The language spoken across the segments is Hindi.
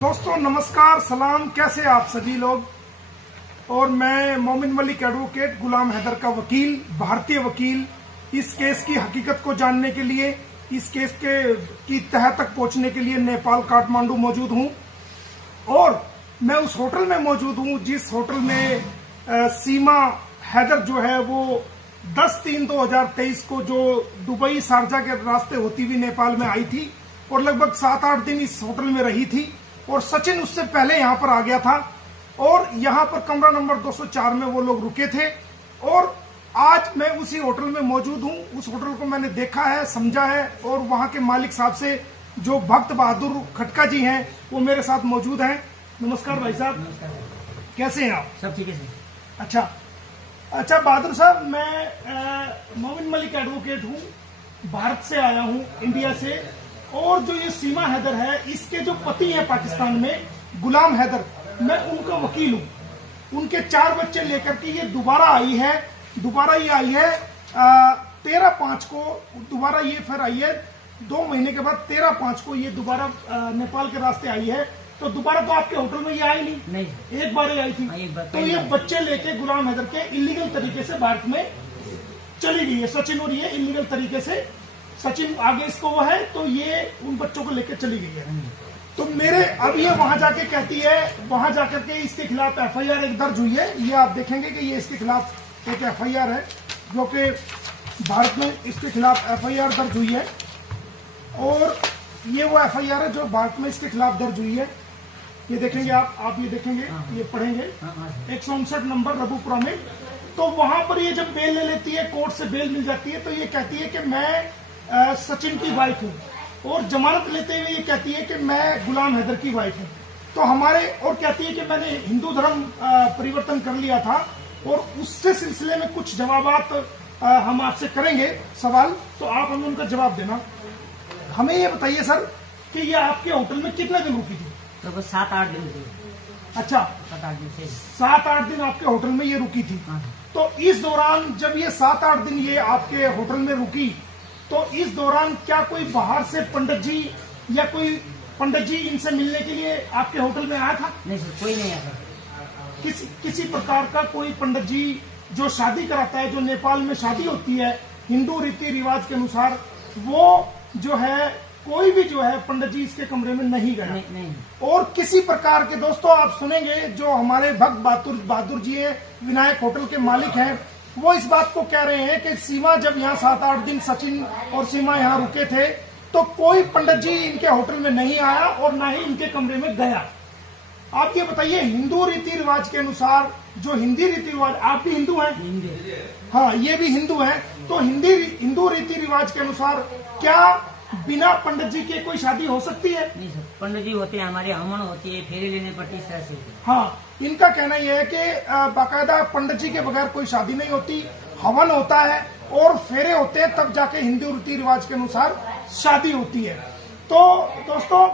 दोस्तों नमस्कार, सलाम। कैसे आप सभी लोग। और मैं मोमिन मलिक एडवोकेट, गुलाम हैदर का वकील, भारतीय वकील, इस केस की हकीकत को जानने के लिए, इस केस की तह तक पहुंचने के लिए नेपाल काठमांडू मौजूद हूं। और मैं उस होटल में मौजूद हूं जिस होटल में सीमा हैदर जो है वो 10/3/2023 को जो दुबई शारजा के रास्ते होती हुई नेपाल में आई थी और लगभग 7-8 दिन इस होटल में रही थी। और सचिन उससे पहले यहां पर आ गया था और यहां पर कमरा नंबर 204 में वो लोग रुके थे। और आज मैं उसी होटल में मौजूद हूं। उस होटल को मैंने देखा है, समझा है और वहां के मालिक साहब से जो भक्त बहादुर खटका जी हैं वो मेरे साथ मौजूद हैं। नमस्कार भाई साहब। नमस्कार। कैसे हैं आप? सब ठीक है सर। अच्छा बहादुर साहब, मैं मोमिन मलिक एडवोकेट हूं, भारत से आया हूं, इंडिया से। और जो ये सीमा हैदर है, इसके जो पति हैं पाकिस्तान में, गुलाम हैदर, मैं उनका वकील हूं। उनके 4 बच्चे लेकर के ये दोबारा आई है 13/5 को। दोबारा ये फिर आई है 2 महीने के बाद 13/5 को ये दोबारा नेपाल के रास्ते आई है। तो दोबारा तो आपके होटल में ये आई नहीं, एक बार ही आई थी। तो ये बच्चे लेके गुलाम हैदर के इलीगल तरीके से भारत में चली गई है। सचिन और ये इलीगल तरीके से, सचिन आगे इसको वो है, तो ये उन बच्चों को लेकर चली गई है। तो मेरे अब ये वहां जाके कहती है, वहां जाकर के इसके खिलाफ एफआईआर एक दर्ज हुई है। ये आप देखेंगे कि ये इसके खिलाफ एक एफआईआर है जो कि भारत में इसके खिलाफ एफआईआर दर्ज हुई है। और ये वो एफआईआर है जो भारत में इसके खिलाफ दर्ज हुई है। ये देखेंगे आप ये देखेंगे, ये पढ़ेंगे 159 नंबर रघुपुरा में। तो वहां पर ये जब बेल ले लेती है, कोर्ट से बेल मिल जाती है, तो ये कहती है कि मैं सचिन की वाइफ हूं। और जमानत लेते हुए ये कहती है कि मैं गुलाम हैदर की वाइफ हूं। तो हमारे, और कहती है कि मैंने हिंदू धर्म परिवर्तन कर लिया था। और उससे सिलसिले में कुछ जवाबात हम आपसे करेंगे, सवाल, तो आप हमें उनका जवाब देना। हमें ये बताइए सर कि ये आपके होटल में कितने दिन रुकी थी? तो 7-8 दिन हुए। अच्छा, 7-8 दिन से 7-8 दिन आपके होटल में ये रुकी थी। तो इस दौरान जब ये 7-8 दिन ये आपके होटल में रुकी, तो इस दौरान क्या कोई बाहर से पंडित जी या कोई पंडित जी इनसे मिलने के लिए आपके होटल में आया था? नहीं सर, कोई नहीं आया। किसी प्रकार का कोई पंडित जी जो शादी कराता है, जो नेपाल में शादी होती है हिंदू रीति रिवाज के अनुसार, वो जो है कोई भी जो है पंडित जी इसके कमरे में नहीं गया। नहीं। और किसी प्रकार के, दोस्तों आप सुनेंगे, जो हमारे भक्त बहादुर जी हैं, विनायक होटल के मालिक हैं, वो इस बात को कह रहे हैं कि सीमा जब यहाँ 7-8 दिन सचिन और सीमा यहाँ रुके थे तो कोई पंडित जी इनके होटल में नहीं आया और ना ही इनके कमरे में गया। आप ये बताइए, हिंदू रीति रिवाज के अनुसार, जो हिंदी रीति रिवाज, आप भी हिंदू हैं? हाँ, ये भी हिंदू हैं। तो हिंदू रीति रिवाज के अनुसार क्या बिना पंडित जी के कोई शादी हो सकती है? नहीं सर, पंडित जी होते हैं, हमारे हवन होती है, फेरे लेने पड़ती है, इस तरह से। हाँ, इनका कहना यह है कि बाकायदा पंडित जी के बगैर कोई शादी नहीं होती, हवन होता है और फेरे होते हैं, तब जाके हिंदू रीति रिवाज के अनुसार शादी होती है। तो दोस्तों,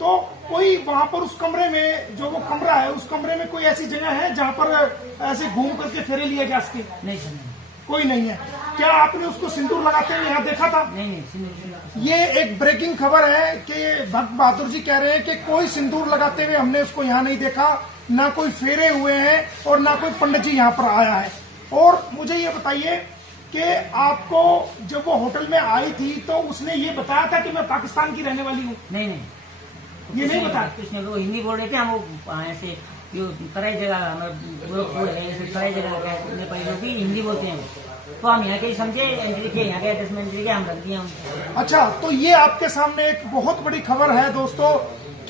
तो कोई वहां पर उस कमरे में, जो वो कमरा है, उस कमरे में कोई ऐसी जगह है जहां पर ऐसे घूम करके फेरे लिए जा सके? नहीं सर, नहीं। कोई नहीं है। क्या आपने उसको सिंदूर लगाते हुए यहाँ देखा था? नहीं। ये एक ब्रेकिंग खबर है कि भक्त बहादुर जी कह रहे हैं कि कोई सिंदूर लगाते हुए हमने उसको यहाँ नहीं देखा, ना कोई फेरे हुए हैं और ना कोई पंडित जी यहाँ पर आया है। और मुझे ये बताइए कि आपको जब वो होटल में आई थी तो उसने ये बताया था कि मैं पाकिस्तान की रहने वाली हूँ? नहीं। ये नहीं बताया? उसने वो हिंदी बोल रहे थे, हम वो ऐसे तराई जगह, तराई जगह नेपाली लोग भी हिंदी बोलते हैं, तो हम यहाँ के समझे, एंट्री के यहाँ के एड्रेस में एंट्री के हम रख दिए। अच्छा, तो ये आपके सामने एक बहुत बड़ी खबर है दोस्तों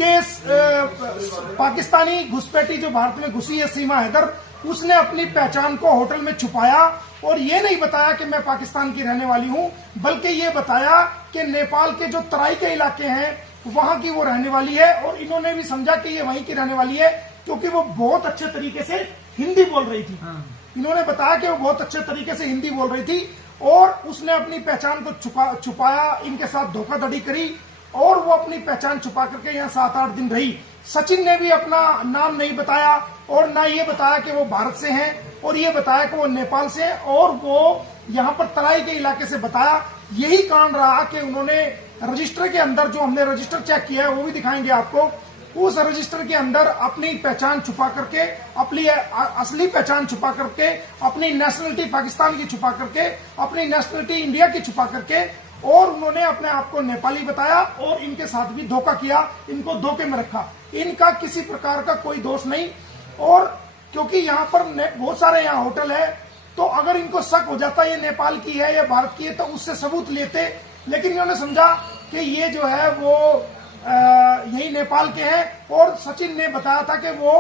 कि पाकिस्तानी घुसपैठी जो भारत में घुसी है, सीमा हैदर, उसने अपनी पहचान को होटल में छुपाया और ये नहीं बताया कि मैं पाकिस्तान की रहने वाली हूं, बल्कि ये बताया कि नेपाल के जो तराई के इलाके हैं वहां की वो रहने वाली है। और इन्होंने भी समझा कि ये वहीं की रहने वाली है क्योंकि वो बहुत अच्छे तरीके से हिंदी बोल रही थी। इन्होंने बताया कि वो बहुत अच्छे तरीके से हिंदी बोल रही थी और उसने अपनी पहचान को छुपाया, इनके साथ धोखाधड़ी करी और वो अपनी पहचान छुपा करके यहाँ 7-8 दिन रही। सचिन ने भी अपना नाम नहीं बताया और ना ये बताया कि वो भारत से हैं और ये बताया कि वो नेपाल से हैं और वो यहाँ पर तराई के इलाके से बताया। यही कारण रहा कि उन्होंने रजिस्टर के अंदर, जो हमने रजिस्टर चेक किया है वो भी दिखाएंगे आपको, उस रजिस्टर के अंदर अपनी पहचान छुपा करके, अपनी असली पहचान छुपा करके, अपनी नेशनलिटी पाकिस्तान की छुपा करके, अपनी नेशनलिटी इंडिया की छुपा करके, और उन्होंने अपने आप को नेपाली बताया और इनके साथ भी धोखा किया, इनको धोखे में रखा। इनका किसी प्रकार का कोई दोष नहीं। और क्योंकि यहाँ पर बहुत सारे यहाँ होटल है, तो अगर इनको शक हो जाता ये नेपाल की है या भारत की है तो उससे सबूत लेते, लेकिन इन्होंने समझा कि ये जो है वो यही नेपाल के हैं। और सचिन ने बताया था कि वो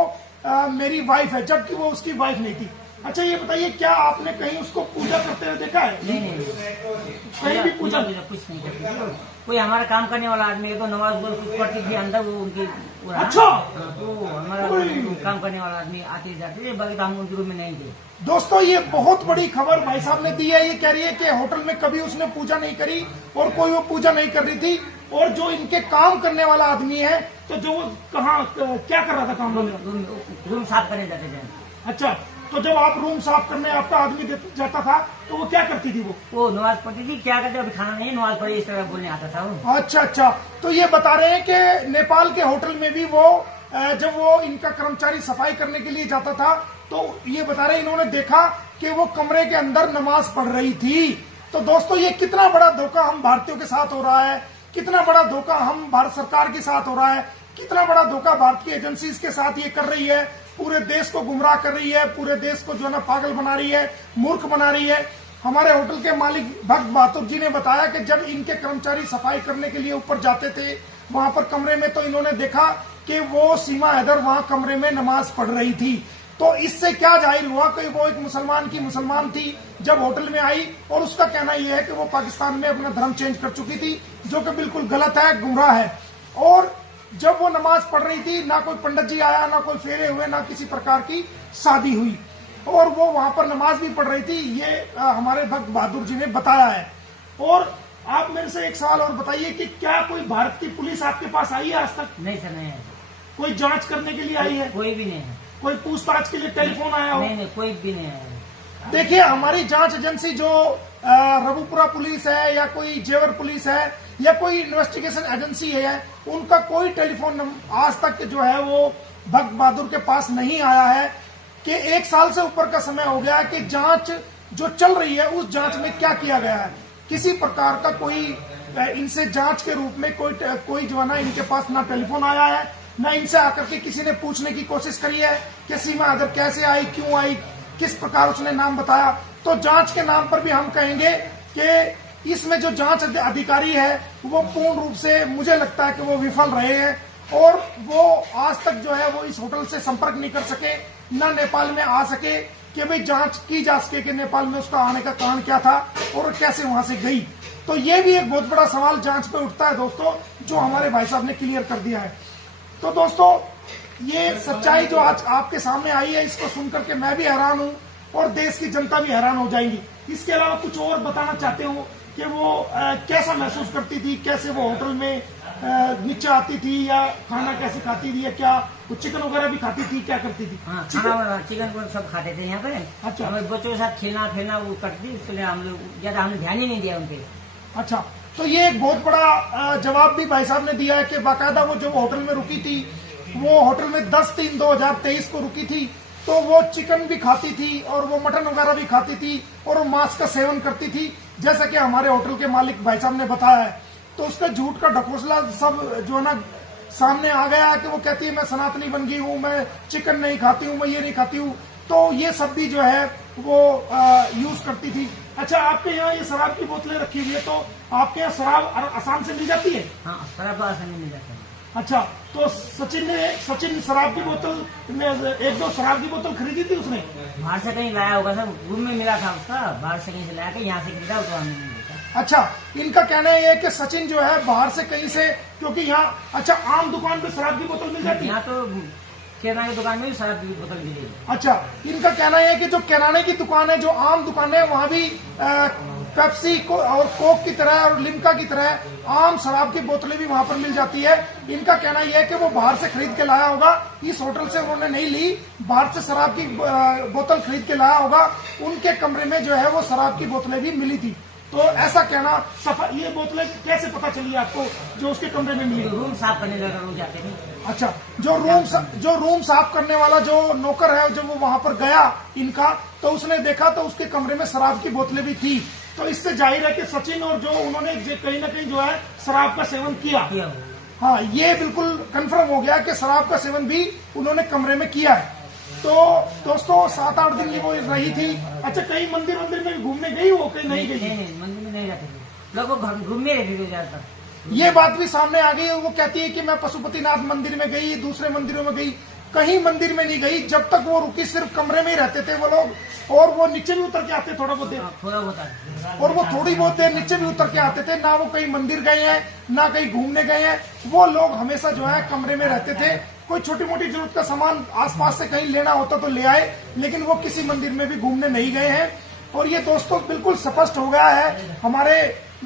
मेरी वाइफ है, जबकि वो उसकी वाइफ नहीं थी। अच्छा ये बताइए, क्या आपने कहीं उसको पूजा करते हुए देखा है? नहीं कहीं भी पूजा कुछ नहीं करती। कोई हमारा काम करने वाला आदमी है तो नमाज पढ़ती थी अंदर, वो उनकी अच्छा तो हमारा काम करने वाला आदमी आते जाते थे, बाकी हम उनके रूम में नहीं थे। दोस्तों ये बहुत बड़ी खबर भाई साहब ने दी है। ये कह रही है कि होटल में कभी उसने पूजा नहीं करी और कोई वो पूजा नहीं कर रही थी। और जो इनके काम करने वाला आदमी है, तो जो वो कहाँ क्या कर रहा था काम? रूम साफ करने जाते थे। अच्छा, तो जब आप रूम साफ करने आपका आदमी जाता था तो वो क्या करती थी? वो नमाज पढ़ती थी। क्या करते? अभी खाना नहीं, नमाज पढ़ी, इस तरह बोलने आता था वो। अच्छा, तो ये बता रहे हैं कि नेपाल के होटल में भी वो जब वो इनका कर्मचारी सफाई करने के लिए जाता था तो ये बता रहे हैं इन्होंने देखा कि वो कमरे के अंदर नमाज पढ़ रही थी। तो दोस्तों ये कितना बड़ा धोखा हम भारतीयों के साथ हो रहा है, कितना बड़ा धोखा हम भारत सरकार के साथ हो रहा है, कितना बड़ा धोखा भारत की एजेंसीज के साथ ये कर रही है। पूरे देश को गुमराह कर रही है, पूरे देश को जो है ना पागल बना रही है, मूर्ख बना रही है। हमारे होटल के मालिक भक्त बहादुर जी ने बताया कि जब इनके कर्मचारी सफाई करने के लिए ऊपर जाते थे वहां पर कमरे में, तो इन्होंने देखा कि वो सीमा हैदर वहां कमरे में नमाज पढ़ रही थी। तो इससे क्या जाहिर हुआ कि वो एक मुसलमान थी जब होटल में आई, और उसका कहना यह है कि वो पाकिस्तान में अपना धर्म चेंज कर चुकी थी, जो कि बिल्कुल गलत है, गुमराह है। और जब वो नमाज पढ़ रही थी, ना कोई पंडित जी आया, ना कोई फेरे हुए, ना किसी प्रकार की शादी हुई, और वो वहां पर नमाज भी पढ़ रही थी। ये हमारे भक्त बहादुर जी ने बताया है। और आप मेरे से एक सवाल और बताइए कि क्या कोई भारत की पुलिस आपके पास आई है आज तक? नहीं सर, नहीं है। कोई जांच करने के लिए आई है? कोई भी नहीं है। कोई पूछताछ के लिए टेलीफोन आया हो? नहीं, कोई भी नहीं है। देखिए हमारी जांच एजेंसी जो रघुपुरा पुलिस है या कोई जेवर पुलिस है या कोई इन्वेस्टिगेशन एजेंसी है, उनका कोई टेलीफोन आज तक जो है वो भक्त बहादुर के पास नहीं आया है कि 1 साल से ऊपर का समय हो गया है कि जांच जो चल रही है उस जांच में क्या किया गया है। किसी प्रकार का कोई इनसे जांच के रूप में कोई जो है ना इनके पास ना टेलीफोन आया है, ना इनसे आकर के किसी ने पूछने की कोशिश करी है कि सीमा हैदर कैसे आई, क्यों आई, किस प्रकार उसने नाम बताया। तो जांच के नाम पर भी हम कहेंगे कि इसमें जो जांच अधिकारी है वो पूर्ण रूप से मुझे लगता है कि वो विफल रहे हैं और वो आज तक जो है वो इस होटल से संपर्क नहीं कर सके, ना नेपाल में आ सके कि भाई जांच की जा सके कि नेपाल में उसका आने का कारण क्या था और कैसे वहां से गई। तो ये भी एक बहुत बड़ा सवाल जांच पे उठता है दोस्तों, जो हमारे भाई साहब ने क्लियर कर दिया है। तो दोस्तों ये सच्चाई जो आज आपके सामने आई है, इसको सुनकर के मैं भी हैरान हूं और देश की जनता भी हैरान हो जाएंगी। इसके अलावा कुछ और बताना चाहते हो कि वो कैसा महसूस करती थी, कैसे वो होटल में नीचे आती थी या खाना कैसे खाती थी, या क्या वो चिकन वगैरह भी खाती थी, क्या करती थी? हाँ, खाना चिकन को सब खाते थे यहाँ पे। अच्छा, हमारे बच्चों के साथ खेलना वो करती थी, इसलिए हम लोग ज्यादा हमने ध्यान ही नहीं दिया उनके। अच्छा, तो ये एक बहुत बड़ा जवाब भी भाई साहब ने दिया है कि बाकायदा वो जो होटल में रुकी थी, वो होटल में 10/3/2023 को रुकी थी, तो वो चिकन भी खाती थी और वो मटन वगैरह भी खाती थी और वो मांस का सेवन करती थी, जैसा कि हमारे होटल के मालिक भाई साहब ने बताया है। तो उसका झूठ का ढकोसला सब जो है ना सामने आ गया कि वो कहती है मैं सनातनी बन गई हूँ, मैं चिकन नहीं खाती हूँ, मैं ये नहीं खाती हूँ। तो ये सब भी जो है वो यूज करती थी। अच्छा, आपके यहाँ ये शराब की बोतलें रखी हुई है, तो आपके यहाँ शराब आसाम से मिल जाती है? हाँ, शराब आसाम में मिल जाता है। अच्छा, तो सचिन शराब की बोतल में 1-2 शराब की बोतल खरीदी थी उसने? बाहर से कहीं लाया होगा सर, रूम में मिला था उसका, बाहर से कहीं से लाया, यहाँ से खरीदा तो हमने नहीं देखा। अच्छा, इनका कहना है कि सचिन जो है बाहर से कहीं से, क्योंकि यहाँ अच्छा आम दुकान पे शराब की बोतल मिल जाती है, यहाँ तो किराने की दुकान में भी शराब की बोतल मिलेगी। अच्छा, इनका कहना है कि जो किराने की दुकान है, जो आम दुकान है, वहाँ भी पेप्सी को और कोक की तरह और लिम्का की तरह आम शराब की बोतलें भी वहां पर मिल जाती है। इनका कहना यह है कि वो बाहर से खरीद के लाया होगा, इस होटल से उन्होंने नहीं ली, बाहर से शराब की बोतल खरीद के लाया होगा। उनके कमरे में जो है वो शराब की बोतलें भी मिली थी। तो ऐसा कहना सफा, ये बोतलें कैसे पता चली आपको जो उसके कमरे में मिली? रूम साफ करने लगा रोज जाते थे। अच्छा, जो रूम साफ करने वाला जो नौकर है, जब वो वहां पर गया इनका, तो उसने देखा तो उसके कमरे में शराब की बोतलें भी थी। तो इससे जाहिर है कि सचिन और जो उन्होंने कहीं ना कहीं जो है शराब का सेवन किया। हाँ, ये बिल्कुल कंफर्म हो गया कि शराब का सेवन भी उन्होंने कमरे में किया है। तो दोस्तों 7-8 दिन ये वो रही थी। अच्छा, कहीं मंदिर में घूमने गई हो, कहीं नहीं गई? नहीं, मंदिर में नहीं जाते थे लोग, घूमने रहते थे ज्यादातर। ये बात भी सामने आ गई। वो कहती है कि मैं पशुपतिनाथ मंदिर में गई, दूसरे मंदिरों में गई, कहीं मंदिर में नहीं गई। जब तक वो रुकी सिर्फ कमरे में ही रहते थे वो लोग, और वो नीचे भी उतर के आते थोड़ा बहुत देर, और वो थोड़ी बहुत देर नीचे भी उतर के आते थे। ना वो कहीं मंदिर गए हैं, ना कहीं घूमने गए हैं। वो लोग हमेशा जो है कमरे में रहते थे। कोई छोटी मोटी जरूरत का सामान आसपास से कहीं लेना होता तो ले आए, लेकिन वो किसी मंदिर में भी घूमने नहीं गए हैं। और ये दोस्तों बिल्कुल स्पष्ट हो गया है हमारे।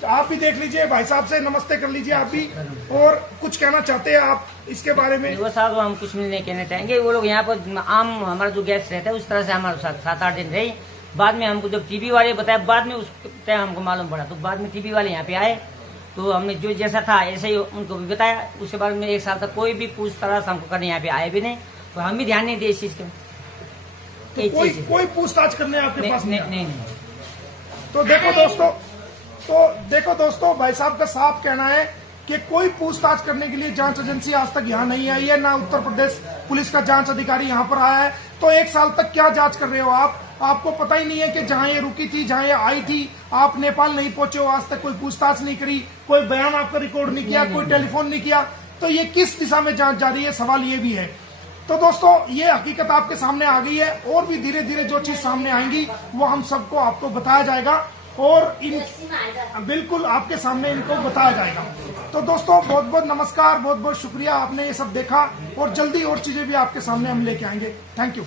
आप भी देख लीजिए, भाई साहब से नमस्ते कर लीजिए आप भी, और कुछ कहना चाहते हैं आप इसके बारे में? वो साहब हम कुछ नहीं कहना चाहेंगे। वो लोग यहाँ पर आम हमारा जो गेस्ट रहता है उस तरह से हमारे साथ 7-8 दिन रही। बाद में हमको जब टीवी वाले बताया, बाद में उस टाइम हमको मालूम पड़ा, तो बाद में टीवी वाले यहाँ पे आए तो हमने जो जैसा था ऐसे ही उनको भी बताया। उसके बाद में 1 साल तक कोई भी पूछताछ हमको करने यहाँ पे आए भी नहीं, तो हम भी ध्यान नहीं दिए इस चीज के। तो कोई पूछताछ करने आपके पास नहीं। तो देखो दोस्तों, भाई साहब का साफ कहना है कि कोई पूछताछ करने के लिए जांच एजेंसी आज तक यहाँ नहीं आई है, ना उत्तर प्रदेश पुलिस का जांच अधिकारी यहाँ पर आया है। तो 1 साल तक क्या जांच कर रहे हो आप? आपको पता ही नहीं है कि जहां ये रुकी थी, जहां ये आई थी, आप नेपाल नहीं पहुंचे हो, आज तक कोई पूछताछ नहीं करी, कोई बयान आपका रिकॉर्ड नहीं किया, कोई टेलीफोन नहीं किया। तो ये किस दिशा में जांच जारी है, सवाल ये भी है। तो दोस्तों, ये हकीकत आपके सामने आ गई है, और भी धीरे धीरे जो चीज सामने आएंगी वो हम सबको आपको बताया जाएगा, और बिल्कुल आपके सामने इनको बताया जाएगा। तो दोस्तों, बहुत बहुत नमस्कार, बहुत बहुत शुक्रिया, आपने ये सब देखा, और जल्दी और चीजें भी आपके सामने हम लेके आएंगे। Thank you.